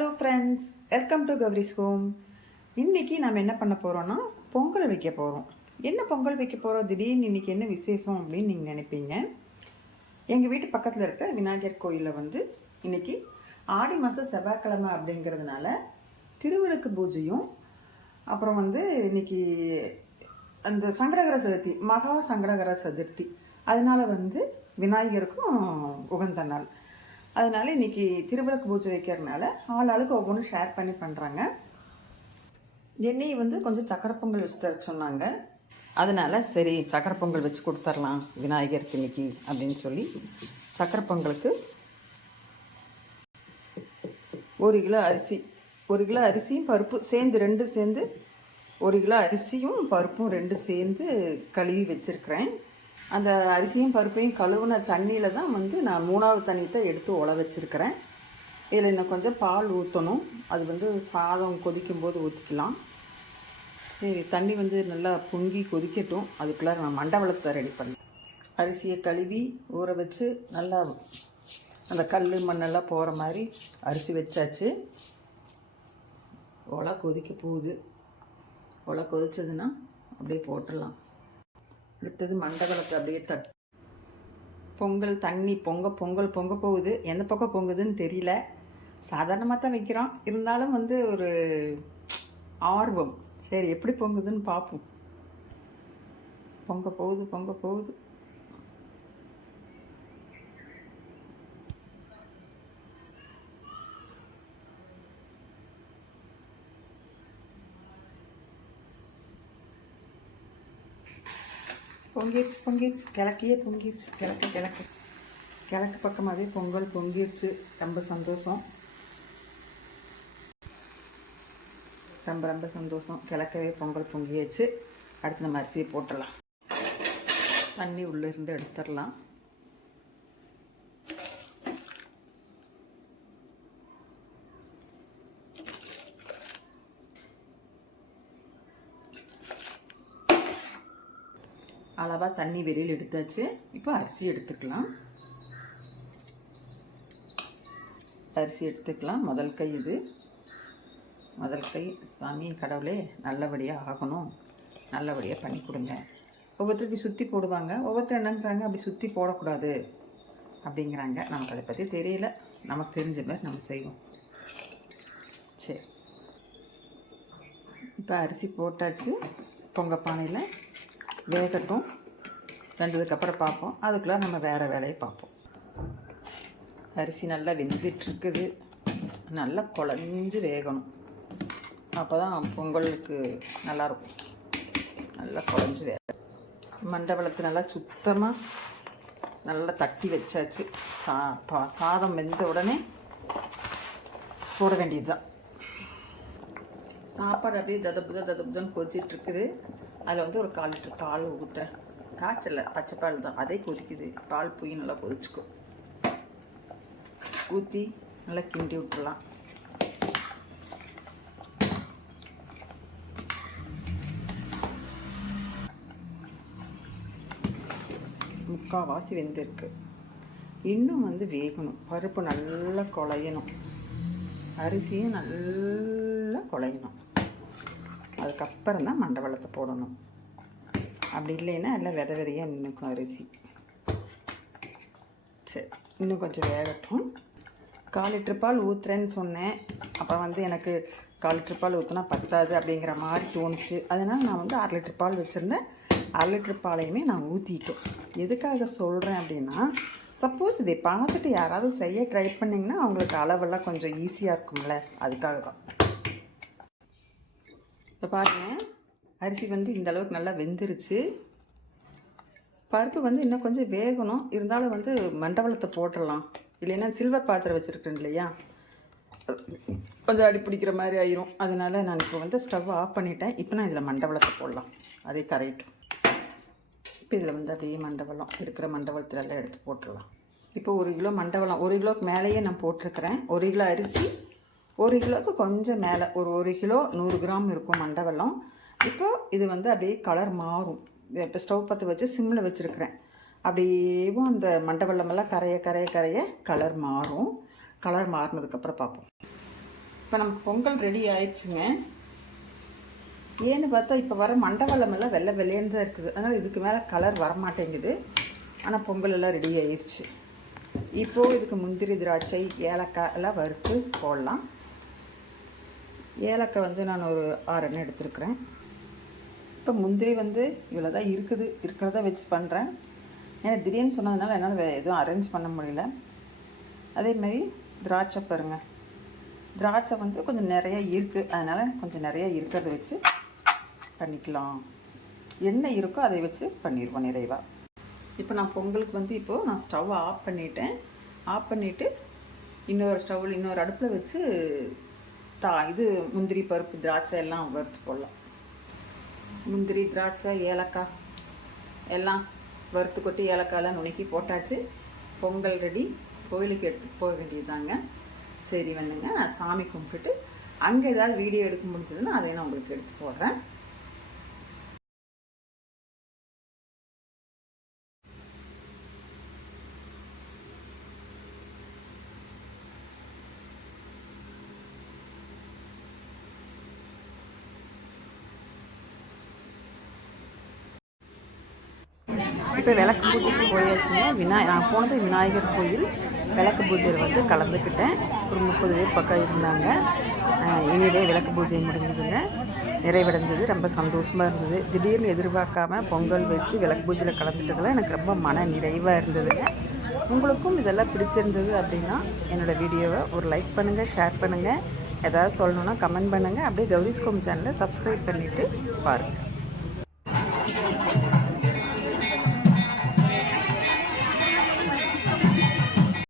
Hello friends, welcome to Gowri's home. இன்றைக்கி நம்ம என்ன பண்ண போகிறோன்னா பொங்கல் வைக்க போகிறோம். என்ன பொங்கல் வைக்க போகிறோம், திடீர்னு இன்றைக்கி என்ன விசேஷம் அப்படின்னு நீங்கள் நினைப்பீங்க. எங்கள் வீட்டு பக்கத்தில் இருக்க விநாயகர் கோயிலில் வந்து இன்றைக்கி ஆடி மாதம் செவ்வாய்க்கிழமை அப்படிங்கிறதுனால திருவிளக்கு பூஜையும், அப்புறம் வந்து இன்றைக்கி அந்த சங்கடகர சதுர்த்தி, மகா சங்கடகர சதுர்த்தி, அதனால் வந்து விநாயகருக்கும் உகந்த நாள். அதனால் இன்றைக்கி திருவிளக்கு பூஜை வைக்கிறதுனால ஆளுக்கு ஒவ்வொன்றும் ஷேர் பண்ணி பண்ணுறாங்க. என்னையை வந்து கொஞ்சம் சக்கரை பொங்கல் வச்சு தர சொன்னாங்க. அதனால் சரி சக்கரை பொங்கல் வச்சு கொடுத்துர்லாம் விநாயகருக்கு இன்னைக்கு அப்படின்னு சொல்லி சக்கரை பொங்கலுக்கு 1 கிலோ அரிசி, 1 கிலோ அரிசியும் பருப்பு சேர்ந்து 2 சேர்ந்து 1 கிலோ அரிசியும் பருப்பும் 2 சேர்ந்து கழுவி வச்சுருக்கிறேன். அந்த அரிசியும் பருப்பையும் கழுவுன தண்ணியில் தான் வந்து நான் 3வது தண்ணியை எடுத்து உல வச்சுருக்கிறேன். இதில் இன்னும் கொஞ்சம் பால் ஊற்றணும். அது வந்து சாதம் கொதிக்கும்போது ஊற்றிக்கலாம். சரி, தண்ணி வந்து நல்லா பொங்கி கொதிக்கட்டும். அதுக்குள்ளே நான் மண்டவளத்தை ரெடி பண்ணேன். அரிசியை கழுவி ஊற வச்சு நல்லா அந்த கல் மண்ணெல்லாம் போகிற மாதிரி அரிசி வச்சாச்சு. உலை கொதிக்க போகுது. உலை கொதிச்சதுன்னா அப்படியே போட்டுடலாம். அடுத்தது மண்டபத்தை அப்படியே பொங்கல் தண்ணி பொங்கல் பொங்க போகுது. எந்த பக்கம் பொங்குதுன்னு தெரியல. சாதாரணமாக தான் வைக்கிறோம், இருந்தாலும் வந்து ஒரு ஆர்வம். சரி எப்படி பொங்குதுன்னு பார்ப்போம். பொங்க போகுது 'பொங்கிருச்சு கிழக்கையே பொங்கிருச்சு. கிழக்கு பக்கமாகவே பொங்கல் பொங்கிருச்சு. ரொம்ப சந்தோஷம், ரொம்ப சந்தோஷம். கிழக்கவே பொங்கல் பொங்கியாச்சு. அடுத்து நம்ம அரிசியை போட்டுடலாம். தண்ணி உள்ளேருந்து எடுத்துடலாம். அளவாக தண்ணி வெளியில் எடுத்தாச்சு. இப்போ அரிசி எடுத்துக்கலாம். முதல் கை இது. முதல் கை சாமி கடவுளே நல்லபடியாக ஆகணும், நல்லபடியாக பண்ணி கொடுங்க. ஒவ்வொருத்தர் இப்படி சுற்றி போடுவாங்க, ஒவ்வொருத்தர் என்னங்கிறாங்க அப்படி சுற்றி போடக்கூடாது அப்படிங்கிறாங்க. நமக்கு அதை பற்றி தெரியல. நமக்கு தெரிஞ்ச மாதிரி நம்ம செய்வோம். சரி, இப்போ அரிசி போட்டாச்சு. பொங்க பானையில் வேகட்டும். வெந்ததுக்கப்புறம் பார்ப்போம். அதுக்குள்ளே நம்ம வேறு வேலையை பார்ப்போம். அரிசி நல்லா வெந்துட்டுருக்குது. நல்லா குழஞ்சி வேகணும். அப்போ தான் பொங்கலுக்கு நல்லாயிருக்கும். நல்லா குழஞ்சி மண்டபத்தை நல்லா சுத்தமாக நல்லா தட்டி வச்சாச்சு. சாதம் வெந்த உடனே போட வேண்டியது தான். சாப்பாடு அப்படியே ததப்புதான் கொதிச்சிட்ருக்குது. அதில் வந்து ஒரு 1/4 லிட்டர் பால் ஊற்றுறேன். காய்ச்சல பச்சை பால் தான், அதே கொதிக்குது. பால் போய் நல்லா கொதிச்சுக்கும். ஊற்றி நல்லா கிண்டி விட்டுடலாம். முக்கால்வாசி வெந்திருக்கு. இன்னும் வந்து வேகணும். பருப்பு நல்லா குழையணும், அரிசியும் நல்லா குழையணும். அதுக்கப்புறம் தான் மண்டவளத்தை போடணும். அப்படி இல்லைன்னா எல்லாம் விதையாக நின்றுக்கும் அரிசி. சரி, இன்னும் கொஞ்சம் வேகட்டும். 1/4 லிட்டர் பால் ஊற்றுறேன்னு சொன்னேன். அப்புறம் வந்து எனக்கு 1/4 லிட்டர் பால் ஊற்றினா பத்தாது அப்படிங்கிற மாதிரி தோணுச்சு. அதனால் நான் வந்து 1/2 லிட்டர் பால் வச்சுருந்தேன். 1/2 லிட்டர் பாலையுமே நான் ஊற்றிட்டேன். எதுக்காக சொல்கிறேன் அப்படின்னா, சப்போஸ் இதை பார்த்துட்டு யாராவது செய்ய ட்ரை பண்ணிங்கன்னா அவங்களுக்கு அளவெல்லாம் கொஞ்சம் ஈஸியாக இருக்கும்ல, அதுக்காக தான். இப்போ பாருங்கள், அரிசி வந்து இந்த அளவுக்கு நல்லா வெந்துருச்சு. பருப்பு வந்து இன்னும் கொஞ்சம் வேகணும். இருந்தாலும் வந்து மண்டவளத்தை போட்டுடலாம். இல்லைன்னா சில்வர் பாத்திரம் வச்சுருக்கேன் இல்லையா, கொஞ்சம் அடி பிடிக்கிற மாதிரி ஆயிரும். அதனால் நான் இப்போ வந்து ஸ்டவ் ஆஃப் பண்ணிட்டேன். இப்போ நான் இதில் மண்டவளத்தை போடலாம். அதே கரெக்டும். இப்போ இதில் வந்து அப்படியே மண்டவளம் இருக்கிற மண்டவளத்துலலாம் எடுத்து போட்டுடலாம். இப்போ 1 கிலோ மண்டவளம், 1 கிலோக்கு மேலேயே நான் போட்டிருக்கிறேன். 1 கிலோ அரிசி, 1 கிலோவுக்கு கொஞ்சம் மேலே ஒரு 1 கிலோ 100 கிராம் இருக்கும் மண்டவளம். இப்போது இது வந்து அப்படியே கலர் மாறும். இப்போ ஸ்டவ் பற்ற வச்சு சிம்மில் வச்சுருக்கிறேன். அப்படியேவும் அந்த மண்டவளமெல்லாம் கரைய கலர் மாறும். கலர் மாறினதுக்கப்புறம் பார்ப்போம். இப்போ நமக்கு பொங்கல் ரெடி ஆயிடுச்சுங்க. ஏன்னு பார்த்தா இப்போ வர மண்டவளம் எல்லாம் வெள்ளை வெள்ளையன்னு தான் இருக்குது. அதனால் இதுக்கு மேலே கலர் வரமாட்டேங்குது. ஆனால் பொங்கல் எல்லாம் ரெடி ஆயிடுச்சு. இப்போது இதுக்கு முந்திரி, திராட்சை, ஏலக்காய் எல்லாம் வறுத்து போடலாம். ஏலக்காய் வந்து நான் ஒரு 6 எண்ணெய் எடுத்துருக்குறேன். இப்போ முந்திரி வந்து இவ்வளோ தான் இருக்குது, இருக்கிறத வச்சு பண்ணுறேன். ஏன்னா திடீர்னு சொன்னதுனால என்னால் எதுவும் அரேஞ்ச் பண்ண முடியல. அதேமாதிரி திராட்சை பாருங்கள், திராட்சை வந்து கொஞ்சம் நிறைய இருக்குது, அதனால் கொஞ்சம் நிறைய இருக்கிறத வச்சு பண்ணிக்கலாம். என்ன இருக்கோ அதை வச்சு பண்ணிடுவோம் நிறைவாக. இப்போ நான் பொங்கலுக்கு வந்து இப்போது நான் ஸ்டவ்வை ஆஃப் பண்ணிட்டேன். ஆஃப் பண்ணிவிட்டு இன்னொரு அடுப்பில் வச்சு இது முந்திரி, பருப்பு, திராட்சை எல்லாம் வறுத்து போடலாம். முந்திரி, திராட்சை, ஏலக்காய் எல்லாம் வறுத்து கொட்டி ஏலக்காயெல்லாம் நுணுக்கி போட்டாச்சு. பொங்கல் ரெடி. கோயிலுக்கு எடுத்துகிட்டு போக வேண்டியதாங்க. சரி வந்துங்க, நான் சாமி கும்பிட்டுட்டு அங்கே ஏதாவது வீடியோ எடுக்க முடிஞ்சதுன்னா அதை நான் உங்களுக்கு எடுத்து போடுறேன். இப்போ விளக்கு பூஜைக்கு போயாச்சுங்க. நான் போனது விநாயகர் கோயில். விளக்கு பூஜையில் வந்து கலந்துக்கிட்டேன். ஒரு 30 பேர் பக்கம் இருந்தாங்க. இனிதே விளக்கு பூஜை முடிஞ்சதுங்க, நிறைவடைஞ்சது. ரொம்ப சந்தோஷமாக இருந்தது. திடீர்னு எதிர்பார்க்காம பொங்கல் வச்சு விளக்கு பூஜையில் கலந்துட்டதில் எனக்கு ரொம்ப மன நிறைவாக இருந்ததுங்க. உங்களுக்கும் இதெல்லாம் பிடிச்சிருந்தது அப்படின்னா என்னோடய வீடியோவை ஒரு லைக் பண்ணுங்கள், ஷேர் பண்ணுங்கள். ஏதாவது சொல்லணுன்னா கமெண்ட் பண்ணுங்கள். அப்படியே கௌரிஸ் ஹோம் சேனலை சப்ஸ்கிரைப் பண்ணிவிட்டு பாருங்கள்.